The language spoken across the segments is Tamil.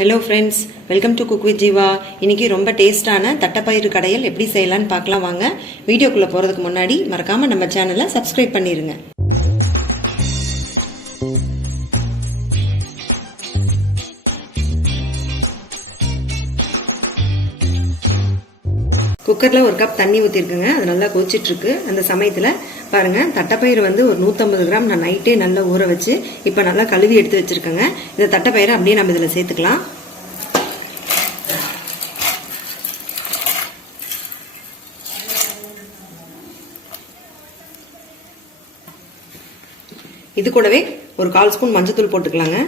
Hello friends welcome to cook with Jeeva இன்னைக்கு ரொம்ப டேஸ்டான தட்டப்பயிறு கடையல் எப்படி செய்யலான்னு பார்க்கலாம் வாங்க. வீடியோக்குள்ளே போகிறதுக்கு முன்னாடி மறக்காமல் நம்ம சேனலை சப்ஸ்கிரைப் பண்ணிடுங்க குக்கரில் ஒரு கப் தண்ணி ஊற்றிருக்குங்க அது நல்லா கொதிச்சிட்டுருக்கு அந்த சமயத்தில் பாருங்கள் தட்டைப்பயிறு வந்து ஒரு நூற்றம்பது கிராம் நான் நைட்டே நல்லா ஊற வச்சு இப்போ நல்லா கழுவி எடுத்து வச்சுருக்கேங்க. இந்த தட்டைப்பயிரை அப்படியே நம்ம இதில் சேர்த்துக்கலாம். இது கூடவே ஒரு கால் ஸ்பூன் மஞ்சத்தூள் போட்டுக்கலாங்க.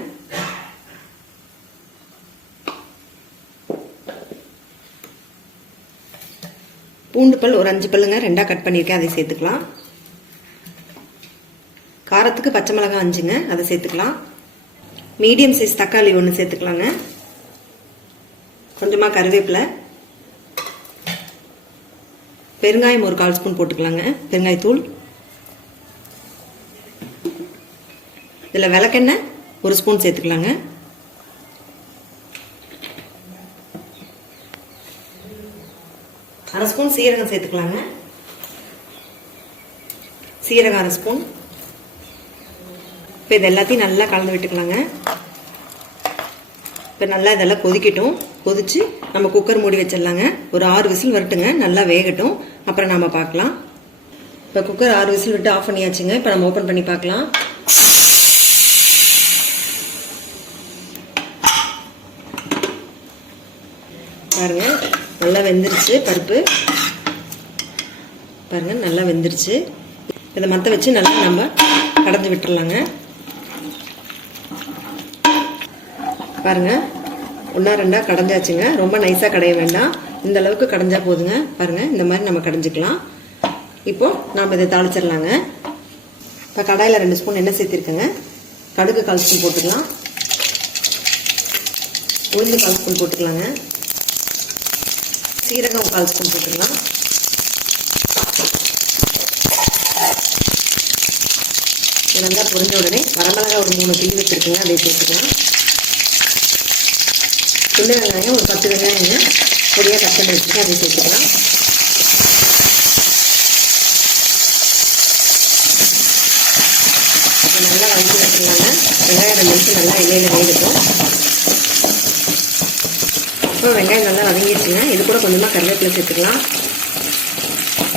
பூண்டு பல் ஒரு அஞ்சு பல்லுங்க ரெண்டாக கட் பண்ணியிருக்கேன் அதை சேர்த்துக்கலாம். காரத்துக்கு பச்சை மிளகாய் அஞ்சுங்க அதை சேர்த்துக்கலாம். மீடியம் சைஸ் தக்காளி ஒன்று சேர்த்துக்கலாங்க. கொஞ்சமாக கருவேப்பிலை. பெருங்காயம் ஒரு கால் ஸ்பூன் போட்டுக்கலாங்க பெருங்காயத்தூள். இதில் விளக்கெண்ணெய் ஒரு ஸ்பூன் சேர்த்துக்கலாங்க. அரை ஸ்பூன் சீரகம் சேர்த்துக்கலாங்க. சீரகம் அரை ஸ்பூன். இப்போ இது எல்லாத்தையும் நல்லா கலந்து விட்டுக்கலாங்க. இப்போ நல்லா இதெல்லாம் கொதிக்கட்டும். கொதித்து நம்ம குக்கர் மூடி வச்சிடலாங்க. ஒரு ஆறு விசில் வரட்டுங்க. நல்லா வேகட்டும். அப்புறம் நாம் பார்க்கலாம். இப்போ குக்கர் ஆறு விசில் விட்டு ஆஃப் பண்ணியாச்சுங்க. இப்போ நம்ம ஓப்பன் பண்ணி பார்க்கலாம். பாருங்கள் நல்லா வெந்துருச்சு பருப்பு. பாருங்கள் நல்லா வெந்துருச்சு. இதை மற்ற வச்சு நல்லா நம்ம கடைஞ்சி விட்டுறலாங்க. பாருங்கள் ஒன்றா ரெண்டாக கடைஞ்சாச்சுங்க. ரொம்ப நைஸாக கடைய வேண்டாம். இந்த அளவுக்கு கடைஞ்சா போதுங்க. பாருங்கள் இந்த மாதிரி நம்ம கடைஞ்சிக்கலாம். இப்போது நாம் இதை தாளிச்சிடலாங்க. இப்போ கடாயில் ரெண்டு ஸ்பூன் எண்ணெய் சேர்த்திருக்கேங்க. கடுகு கால் ஸ்பூன் போட்டுக்கலாம். உளுந்து கால் ஸ்பூன் போட்டுக்கலாங்க. சீரகம் கால் ஸ்பூன் போட்டுக்கலாம். நல்லா பொரிஞ்ச உடனே வரமிளகாய் ஒரு மூணு கிள்ளி வச்சுருக்குங்க அதை சேர்த்துக்கலாம் சின்ன வெங்காயம் ஒரு பத்து வெங்காயம் பொடியாக கட் பண்ணி வச்சுருக்கேன் அதை சேர்த்துக்கலாம் நல்லா வதக்கி வச்சுக்கலாங்க வெங்காயம் ரெண்டு நிமிஷம் நல்லா எண்ணெயில் வேகட்டும். இப்போ வெங்காயம் நல்லா வதங்கிடுச்சுங்க இது கூட கொஞ்சமாக கருவேப்பிலை சேர்த்துக்கலாம்.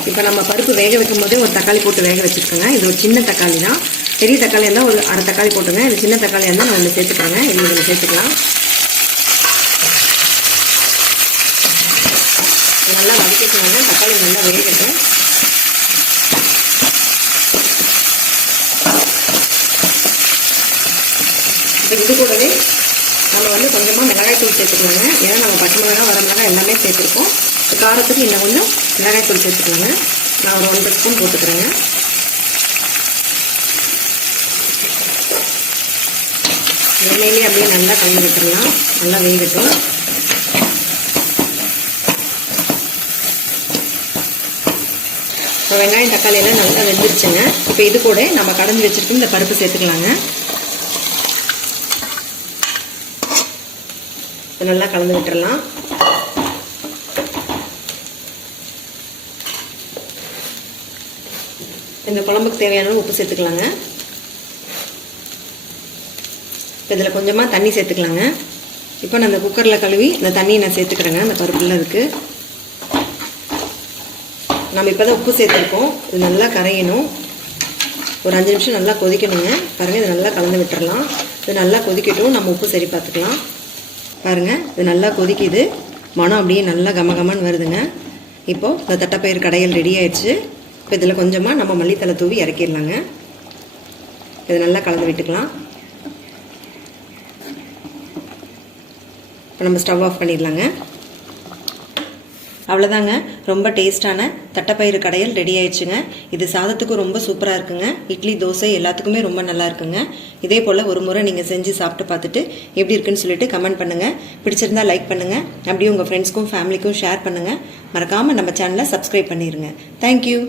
இப்போ நம்ம பருப்பு வேக வைக்கும் போதே ஒரு தக்காளி போட்டு வேக வச்சுருக்கோங்க. இது ஒரு சின்ன தக்காளி தான். பெரிய தக்காளி இருந்தால் ஒரு அரை தக்காளி போட்டுங்க. இது சின்ன தக்காளி இருந்தால் நான் சேர்த்துக்கோங்க சேர்த்துக்காங்க இது நம்ம சேர்த்துக்கலாம். நல்லா வதக்கிக்கோங்க. தக்காளி நல்லா வேகட்டும் இப்போ இது கூடவே நம்ம வந்து கொஞ்சமாக மிளகாய் தூள் சேர்த்துக்கலாங்க. ஏன்னா நம்ம பச்சை மிளகாய் வர மிளகாய் எல்லாமே சேர்த்துருக்கோம். காரத்துக்கு இன்னும் கொஞ்சம் மிளகாய் தூள் சேர்த்துக்கலாங்க. நான் ஒரு ஒன்றரை ஸ்பூன் போட்டுக்கிறேங்க. எண்ணெயிலே அப்படியே நல்லா கலந்து விட்டுடலாம். நல்லா வேகட்டும். இப்போ வெங்காயம் தக்காளியெல்லாம் நல்லா வெந்துருச்சுங்க. இப்போ இது கூட நம்ம கடைஞ்சி வச்சிருக்கோம் இந்த பருப்பு சேர்த்துக்கலாங்க. நல்லா கலந்து விட்டுறலாம். இந்த குழம்புக்கு தேவையான உப்பு சேர்த்துக்கலாங்க. இப்போ இதில் கொஞ்சமாக தண்ணி சேர்த்துக்கலாங்க. இப்போ நான் இந்த குக்கரில் கழுவி இந்த தண்ணியை நான் சேர்த்துக்கிறேங்க. அந்த பருப்பில் இருக்குது நம்ம இப்போ தான் உப்பு சேர்த்துருக்கோம். இது நல்லா கரையணும். ஒரு அஞ்சு நிமிஷம் நல்லா கொதிக்கணுங்க. பாருங்கள் இது நல்லா கலந்து விட்டுறலாம். இது நல்லா கொதிக்கட்டும். நம்ம உப்பு சரி பார்த்துக்கலாம். பாருங்கள் இது நல்லா கொதிக்குது. மனம் அப்படியே நல்லா கம கமன்னு வருதுங்க. இப்போது இந்த தட்டைப்பயிர் கடையில் ரெடி ஆயிடுச்சு. இப்போ இதில் கொஞ்சமாக நம்ம மல்லித்தலை தூவி இறக்கிடலாங்க. இது நல்லா கலந்து விட்டுக்கலாம். இப்போ நம்ம ஸ்டவ் ஆஃப் பண்ணிடலாங்க. அவ்வளோதாங்க ரொம்ப டேஸ்டான தட்டைப்பயிறு கடையல் ரெடி ஆயிடுச்சுங்க. இது சாதத்துக்கும் ரொம்ப சூப்பராக இருக்குங்க. இட்லி தோசை எல்லாத்துக்குமே ரொம்ப நல்லா இருக்குங்க. இதே போல் ஒரு முறை நீங்கள் செஞ்சு சாப்பிட்டு பார்த்துட்டு எப்படி இருக்குன்னு சொல்லிட்டு கமெண்ட் பண்ணுங்கள் பிடிச்சிருந்தா லைக் பண்ணுங்கள் அப்படியே உங்கள் ஃப்ரெண்ட்ஸ்க்கும் ஃபேமிலிக்கும் ஷேர் பண்ணுங்கள் மறக்காமல் நம்ம சேனலை சப்ஸ்கிரைப் பண்ணிடுங்க தேங்க்யூ